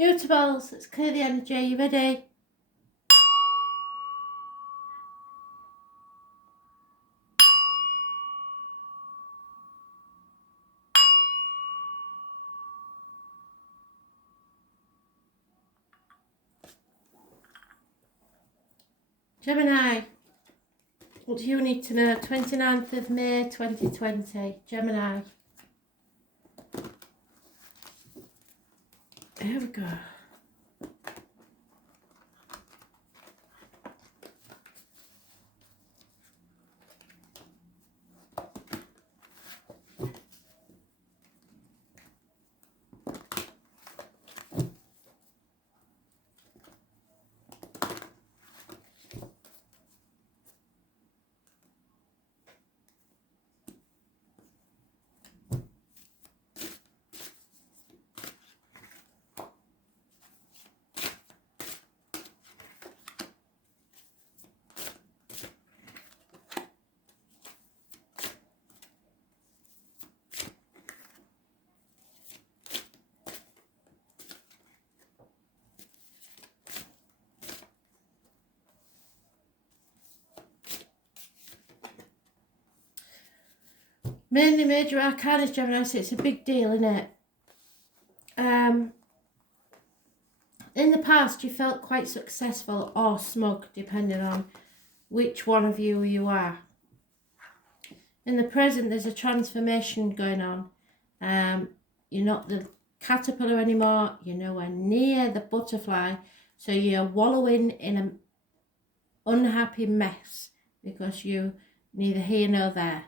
Mutables, let's clear the energy. You ready? Gemini, what do you need to know? 29th of May 2020. Gemini. Here we go. Mainly major arcana, Gemini, so it's a big deal, isn't it? In the past, you felt quite successful or smug, depending on which one of you are. In the present, there's a transformation going on. You're not the caterpillar anymore. You're nowhere near the butterfly. So you're wallowing in an unhappy mess because you're neither here nor there.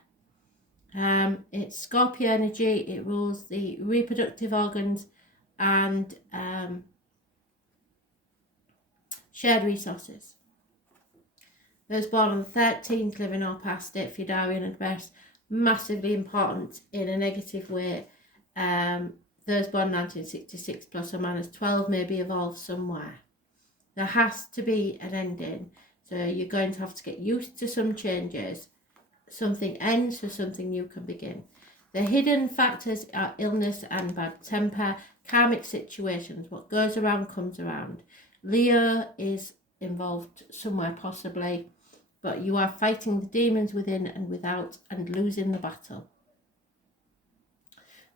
It's Scorpio energy. It rules the reproductive organs and shared resources. Those born on the 13th, living or past it, Fidarian and best, massively important in a negative way. Those born 1966 plus or minus 12 may be evolved somewhere. There has to be an ending. So you're going to have to get used to some changes. Something ends so something new can begin. The hidden factors are illness and bad temper, karmic situations. What goes around comes around. Leo is involved somewhere possibly, but you are fighting the demons within and without and losing the battle.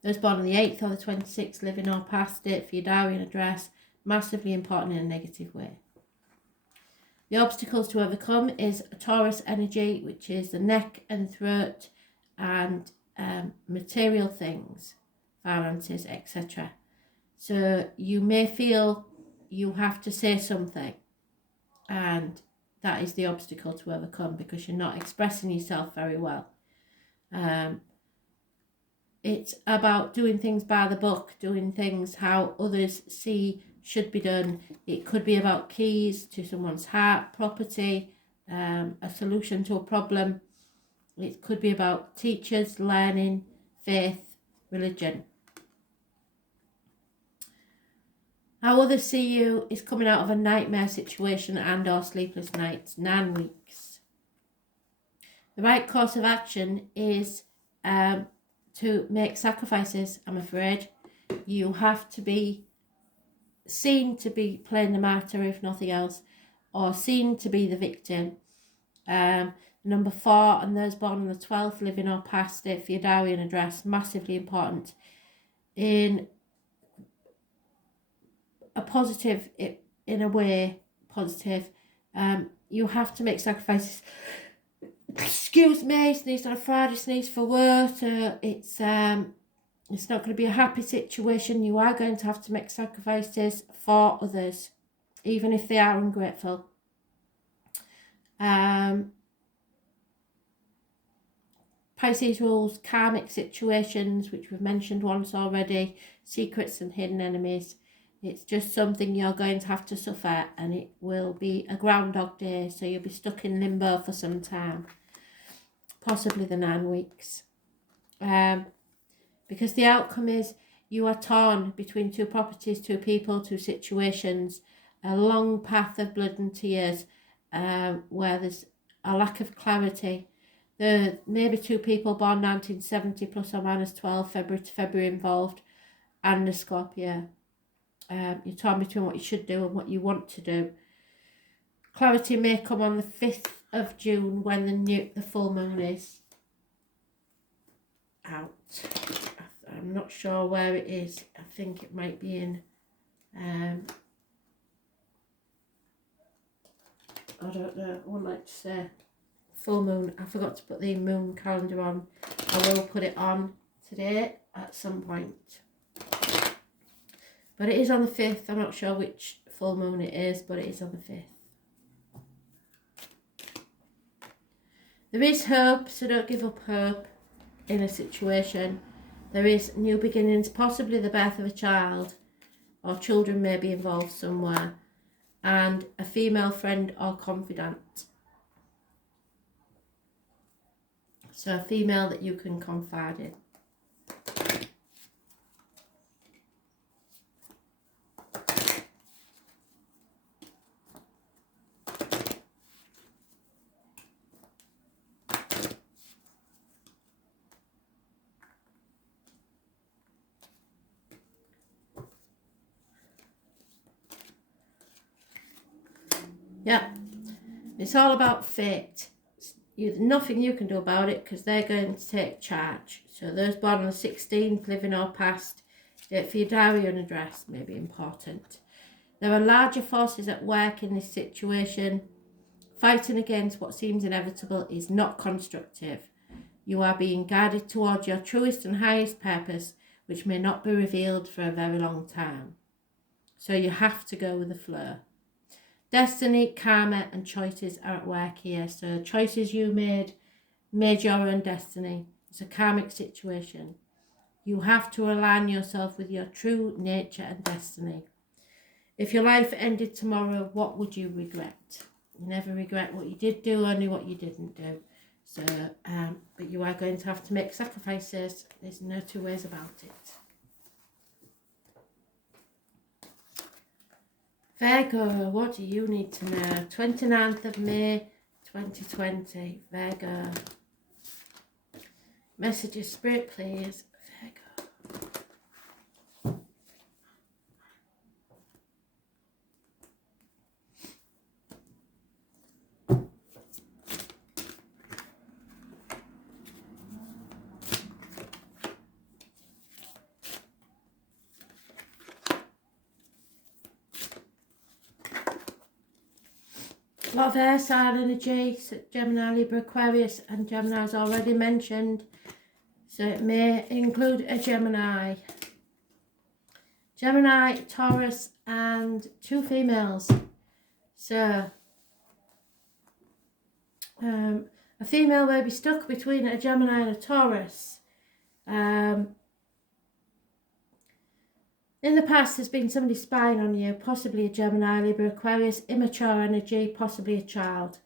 Those born on the 8th or the 26th, living or past it, for your diary and address, massively important in a negative way. The obstacles to overcome is Taurus energy, which is the neck and throat and material things, finances, etc. So you may feel you have to say something, and that is the obstacle to overcome because you're not expressing yourself very well. It's about doing things by the book, doing things how others see should be done. It could be about keys to someone's heart, property, a solution to a problem. It could be about teachers, learning, faith, religion. How others see you is coming out of a nightmare situation and or sleepless nights, 9 weeks. The right course of action is to make sacrifices, I'm afraid. You have to be seen to be playing the martyr, if nothing else, or seen to be the victim. Number 4, and those born on the 12th, living or past it, for your diary and address, massively important in a positive, in a way, positive. You have to make sacrifices. Excuse me, sneeze on a Friday, sneeze for work. It's not going to be a happy situation. You are going to have to make sacrifices for others, even if they are ungrateful. Pisces rules karmic situations, which we've mentioned once already, secrets and hidden enemies. It's just something you're going to have to suffer, and it will be a Groundhog Day, so you'll be stuck in limbo for some time, possibly the 9 weeks. Because the outcome is you are torn between 2 properties, 2 people, 2 situations, a long path of blood and tears, where there's a lack of clarity. There may be 2 people born 1970 plus or minus 12, February to February involved, and a Scorpio. You're torn between what you should do and what you want to do. Clarity may come on the 5th of June when the full moon is out. I'm not sure where it is. I think it might be in I don't know, I wouldn't like to say full moon. I forgot to put the moon calendar on. I will put it on today at some point. But it is on the 5th. I'm not sure which full moon it is, but it is on the 5th. There is hope, so don't give up hope in a situation. There is new beginnings, possibly the birth of a child, or children may be involved somewhere, and a female friend or confidant. So a female that you can confide in. Yeah, it's all about fate. Nothing you can do about it because they're going to take charge. So those born on the 16th, living or past, for your diary and address may be important. There are larger forces at work in this situation. Fighting against what seems inevitable is not constructive. You are being guided towards your truest and highest purpose, which may not be revealed for a very long time. So you have to go with the flow. Destiny, karma and choices are at work here. So choices you made your own destiny. It's a karmic situation. You have to align yourself with your true nature and destiny. If your life ended tomorrow, what would you regret? You never regret what you did do, only what you didn't do. So, but you are going to have to make sacrifices. There's no two ways about it. Virgo, what do you need to know? 29th of May 2020, Virgo. Message of Spirit, please. Virgo. A lot of air sign energy, so Gemini, Libra, Aquarius, and Gemini is already mentioned. So it may include a Gemini. Gemini, Taurus, and 2 females. So a female may be stuck between a Gemini and a Taurus. In the past, there's been somebody spying on you, possibly a Gemini, Libra, Aquarius, immature energy, possibly a child.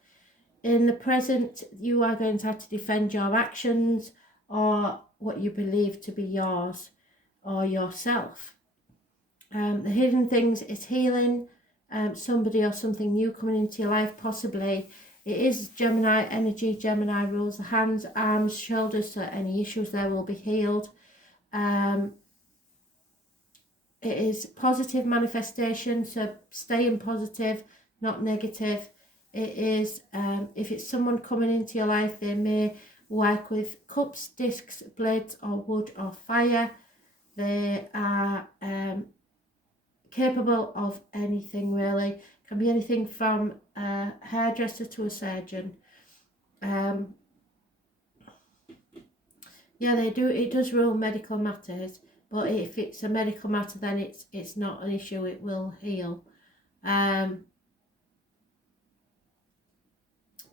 In the present, you are going to have to defend your actions or what you believe to be yours or yourself. The hidden things is healing, somebody or something new coming into your life, possibly. It is Gemini energy. Gemini rules the hands, arms, shoulders, so any issues there will be healed. It is positive manifestation, so staying positive, not negative. It is, if it's someone coming into your life, they may work with cups, discs, blades, or wood or fire. They are capable of anything, really. Can be anything from a hairdresser to a surgeon. Yeah, they do. It does rule medical matters. But if it's a medical matter, then it's not an issue. It will heal.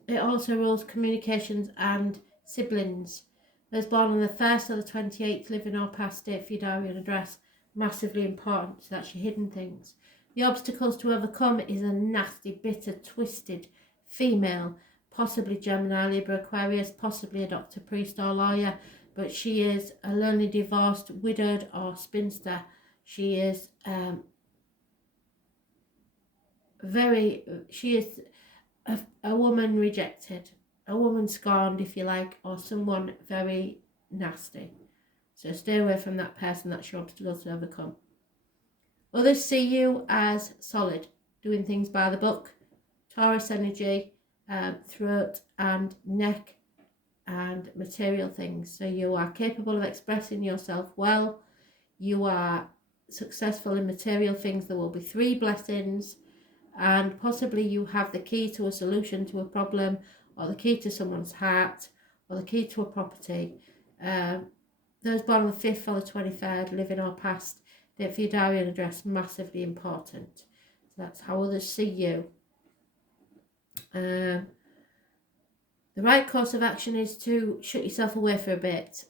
It also rules communications and siblings. Those born on the 1st or the 28th, living or past date for your diary and address, massively important. So that's your hidden things. The obstacles to overcome is a nasty, bitter, twisted female, possibly Gemini, Libra, Aquarius, possibly a doctor, priest or lawyer. But she is a lonely, divorced, widowed or spinster. She is a woman rejected, a woman scorned, if you like, or someone very nasty. So stay away from that person. That's your obstacle to overcome. Others see you as solid, doing things by the book. Taurus energy, throat and neck and material things. So you are capable of expressing yourself well. You are successful in material things. There will be 3 blessings, and possibly you have the key to a solution to a problem, or the key to someone's heart, or the key to a property. Those born on the 5th or the 23rd, living or past, date for your diary and address, massively important. So that's how others see you. The right course of action is to shut yourself away for a bit,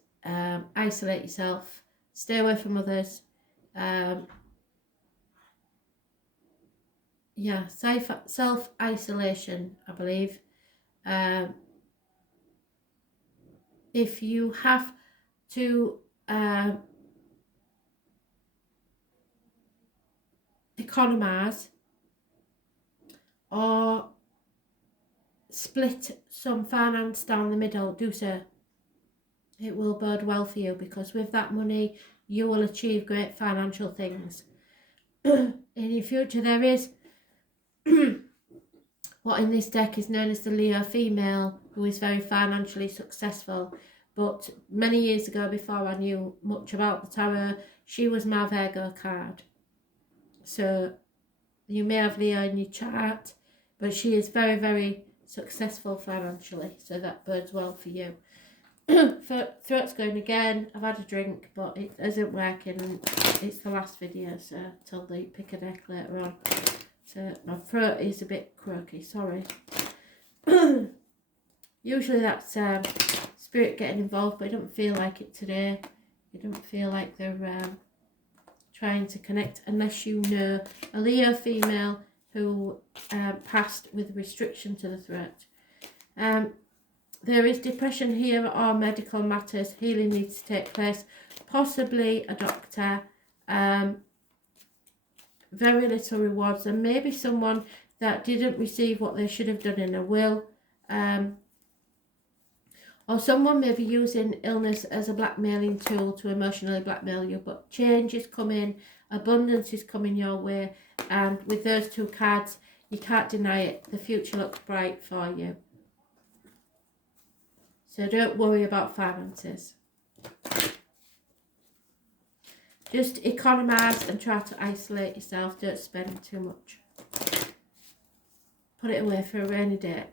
isolate yourself, stay away from others. Self-isolation, I believe. If you have to economise or split some finance down the middle, do so. It will bode well for you, because with that money you will achieve great financial things. In your future there is what in this deck is known as the Leo female, who is very financially successful. But many years ago, before I knew much about the tarot, she was my Virgo card. So you may have Leo in your chart, but she is very, very successful financially. So that bodes well for you. Throat's going again. I've had a drink, but it isn't working. It's the last video, so till they pick a deck later on. So my throat is a bit croaky, sorry. Usually that's spirit getting involved, but I don't feel like it today. I don't feel like they're trying to connect, unless you know a Leo female who passed with restriction to the throat. There is depression here or medical matters. Healing needs to take place. Possibly a doctor. Very little rewards, and maybe someone that didn't receive what they should have done in a will. Or someone may be using illness as a blackmailing tool to emotionally blackmail you. But change is coming. Abundance is coming your way. And with those 2 cards, you can't deny it. The future looks bright for you. So don't worry about finances. Just economise and try to isolate yourself. Don't spend too much. Put it away for a rainy day.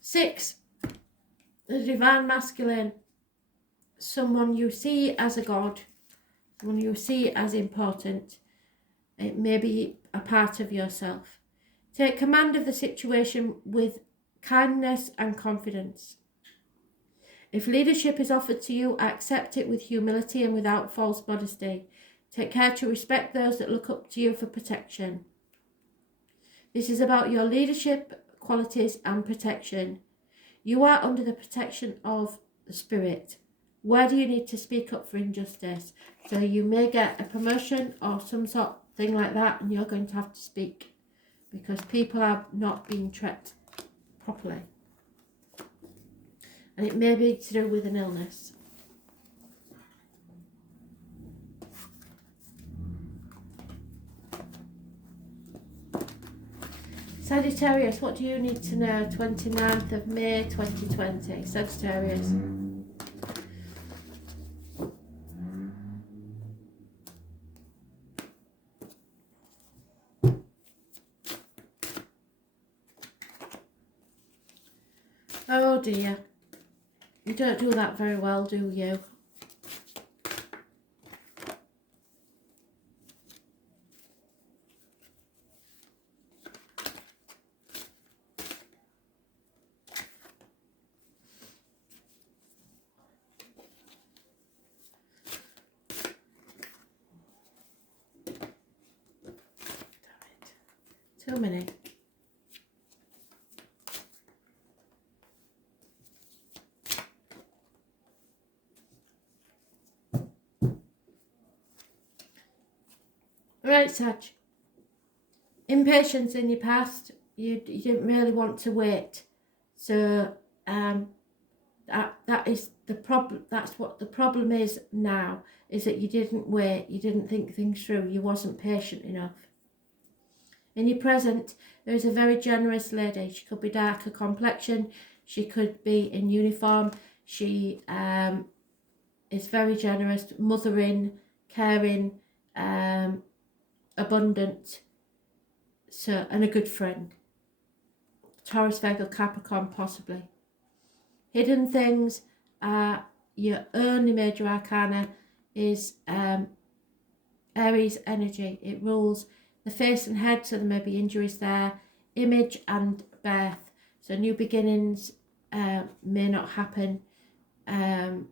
Six, the divine masculine. Someone you see as a god. Someone you see as important. It may be a part of yourself. Take command of the situation with kindness and confidence. If leadership is offered to you, accept it with humility and without false modesty. Take care to respect those that look up to you for protection. This is about your leadership qualities and protection. You are under the protection of the spirit. Where do you need to speak up for injustice? So you may get a promotion or some sort of thing like that, and you're going to have to speak, because people are not being treated properly. And it may be to do with an illness. Sagittarius, what do you need to know? 29th of May 2020. Sagittarius. Oh dear. You don't do that very well, do you? Too many. Right, Sag. Impatience in your past. you didn't really want to wait. So that is the problem. That's what the problem is now, is that you didn't wait, you didn't think things through, you wasn't patient enough. In your present, there is a very generous lady. She could be darker complexion, she could be in uniform. She is very generous, mothering, caring, abundant, so, and a good friend. Taurus, Virgo, Capricorn, possibly. Hidden things, your only major arcana is Aries energy. It rules the face and head, so there may be injuries there. Image and birth, so new beginnings may not happen. And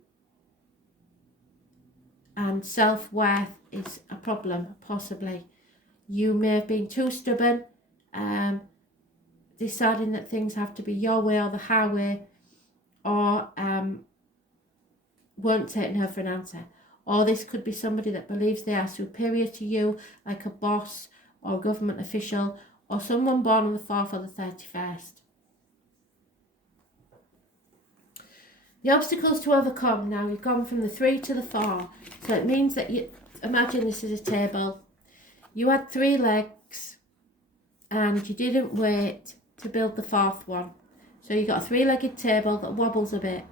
self-worth is a problem, possibly. You may have been too stubborn, deciding that things have to be your way or the highway, or weren't taking her for an answer. Or this could be somebody that believes they are superior to you, like a boss or a government official, or someone born on the 4th or the 31st. The obstacles to overcome. Now you've gone from the 3 to the 4. So it means that you imagine this is a table. You had 3 legs and you didn't wait to build the 4th one. So you got a 3-legged table that wobbles a bit.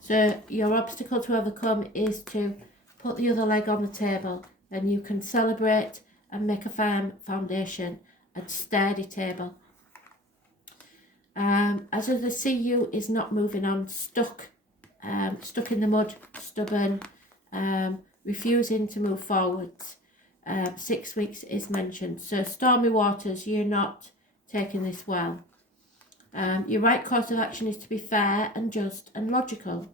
So your obstacle to overcome is to put the other leg on the table, and you can celebrate and make a firm foundation, a sturdy table. As the CU is not moving on, stuck in the mud, stubborn, refusing to move forwards. 6 weeks is mentioned. So stormy waters, you're not taking this well. Your right course of action is to be fair and just and logical,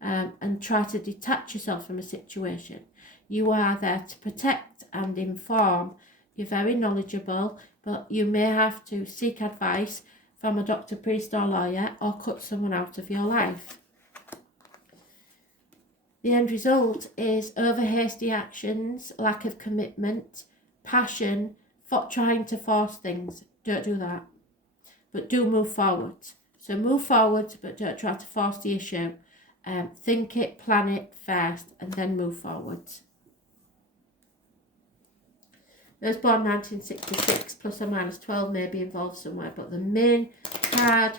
and try to detach yourself from a situation. You are there to protect and inform. You're very knowledgeable, but you may have to seek advice from a doctor, priest or lawyer, or cut someone out of your life. The end result is over hasty actions, lack of commitment, passion, for trying to force things. Don't do that, but do move forward. So move forward, but don't try to force the issue. Think it, plan it first, and then move forwards. Those born 1966, plus or minus 12 may be involved somewhere, but the main card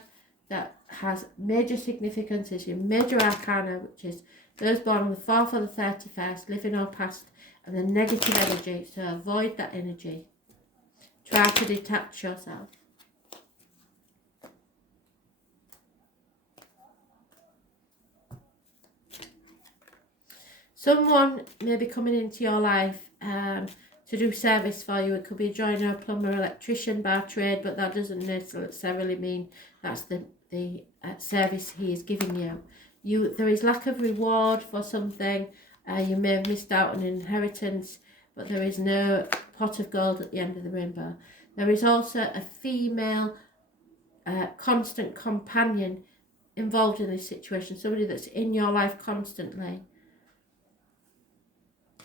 that has major significance is your major arcana, which is those born on the 4th or the 31st, living or past, and the negative energy. So avoid that energy. Try to detach yourself. Someone may be coming into your life to do service for you. It could be a joiner, plumber, electrician by trade, but that doesn't necessarily mean that's the service he is giving you. There is lack of reward for something. You may have missed out on inheritance, but there is no pot of gold at the end of the rainbow. There is also a female constant companion involved in this situation, somebody that's in your life constantly.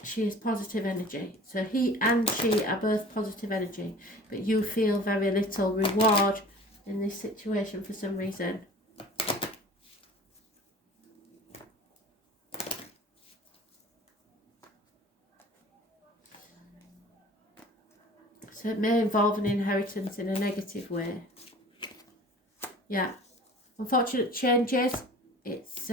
She is positive energy. So he and she are both positive energy, but you feel very little reward in this situation for some reason. So it may involve an inheritance in a negative way. Yeah. Unfortunate changes. It's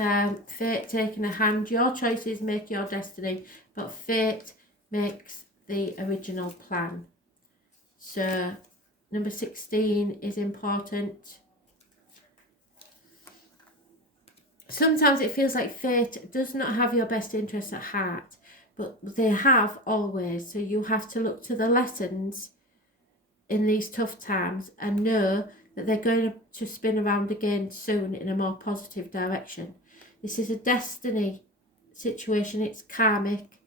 fate taking a hand. Your choices make your destiny, but fate makes the original plan. So number 16 is important. Sometimes it feels like fate does not have your best interests at heart, but they have always. So you have to look to the lessons in these tough times and know that they're going to spin around again soon in a more positive direction. This is a destiny situation. It's karmic,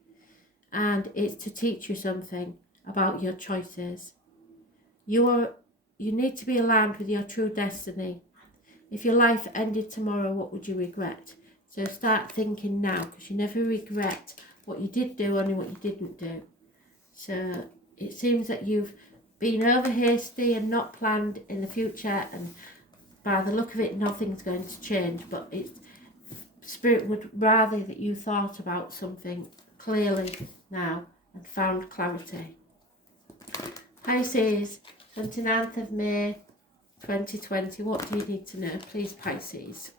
and it's to teach you something about your choices. You need to be aligned with your true destiny. If your life ended tomorrow, what would you regret? So start thinking now, because you never regret what you did do, only what you didn't do. So it seems that you've been over hasty and not planned in the future, and by the look of it, nothing's going to change. But it's Spirit would rather that you thought about something clearly now and found clarity. Pisces, 29th of May 2020. What do you need to know, please, Pisces?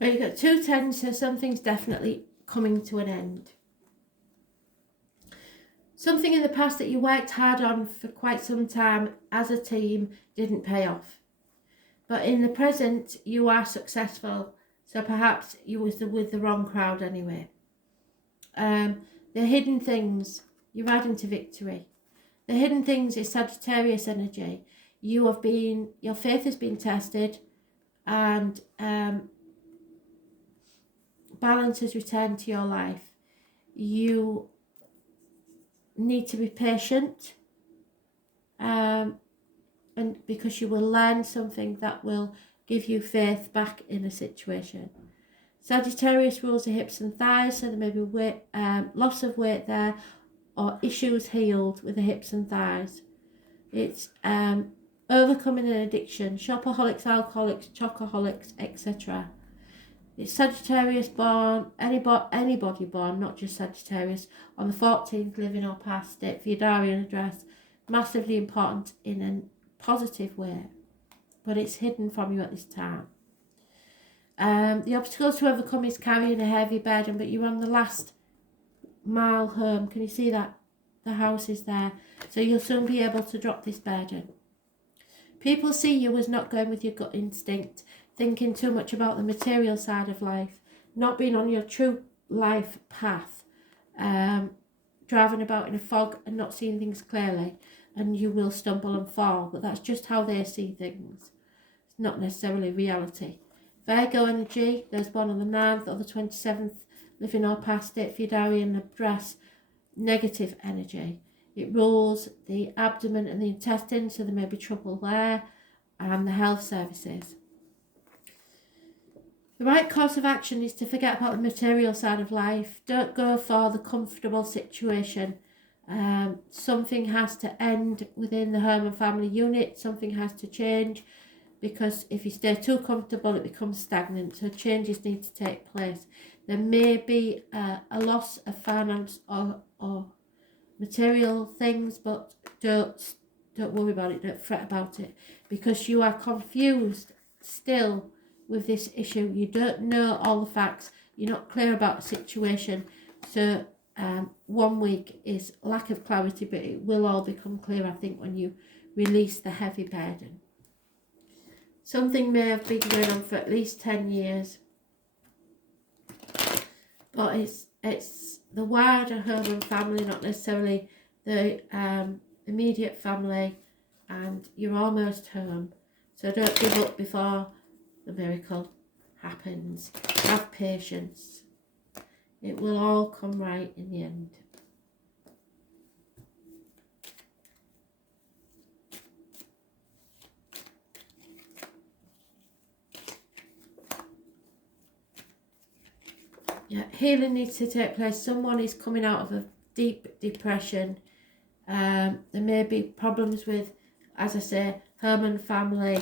Well, you've got 2 tens, so something's definitely coming to an end. Something in the past that you worked hard on for quite some time as a team didn't pay off. But in the present, you are successful, so perhaps you was with the wrong crowd anyway. The hidden things, you're adding to victory. The hidden things is Sagittarius energy. Your faith has been tested, and balance has returned to your life. You need to be patient, and because you will learn something that will give you faith back in a situation. Sagittarius rules the hips and thighs, so there may be weight, loss of weight there, or issues healed with the hips and thighs. It's overcoming an addiction, shopaholics, alcoholics, chocoholics, etc. It's Sagittarius born, anybody born, not just Sagittarius, on the 14th, living or past it, for your diary and address. Massively important in a positive way, but it's hidden from you at this time. The obstacles to overcome is carrying a heavy burden, but you're on the last mile home. Can you see that? The house is there, so you'll soon be able to drop this burden. People see you as not going with your gut instinct, thinking too much about the material side of life, not being on your true life path, driving about in a fog and not seeing things clearly, and you will stumble and fall, but that's just how they see things. It's not necessarily reality. Virgo energy, those born on the 9th or the 27th, living or past it, for your diary and address. Negative energy. It rules the abdomen and the intestines, so there may be trouble there, and the health services. The right course of action is to forget about the material side of life. Don't go for the comfortable situation. Something has to end within the home and family unit. Something has to change, because if you stay too comfortable, it becomes stagnant. So changes need to take place. There may be a loss of finance or material things, but don't worry about it. Don't fret about it, because you are confused still with this issue. You don't know all the facts. You're not clear about the situation. So 1 week is lack of clarity, but it will all become clear, I think, when you release the heavy burden. Something may have been going on for at least 10 years, but it's the wider home and family, not necessarily the immediate family, and you're almost home. So don't give up before the miracle happens. Have patience. It will all come right in the end. Yeah, healing needs to take place. Someone is coming out of a deep depression. There may be problems with, as I say, home and family,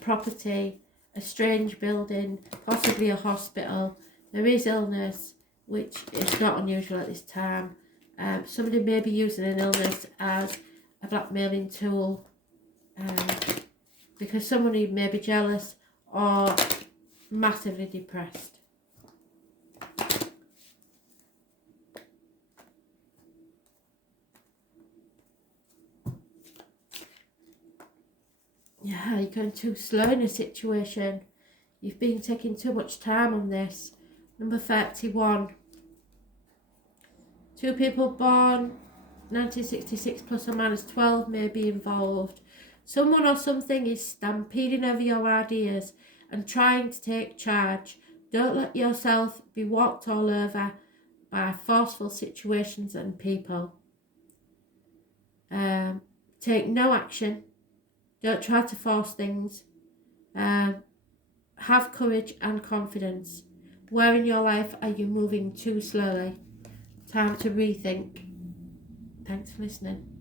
property, a strange building, possibly a hospital. There is illness, which is not unusual at this time. Somebody may be using an illness as a blackmailing tool, because somebody may be jealous or massively depressed. Yeah, you're going too slow in a situation. You've been taking too much time on this. Number 31. Two people born 1966 plus or minus 12 may be involved. Someone or something is stampeding over your ideas and trying to take charge. Don't let yourself be walked all over by forceful situations and people. Take no action. Don't try to force things. Have courage and confidence. Where in your life are you moving too slowly? Time to rethink. Thanks for listening.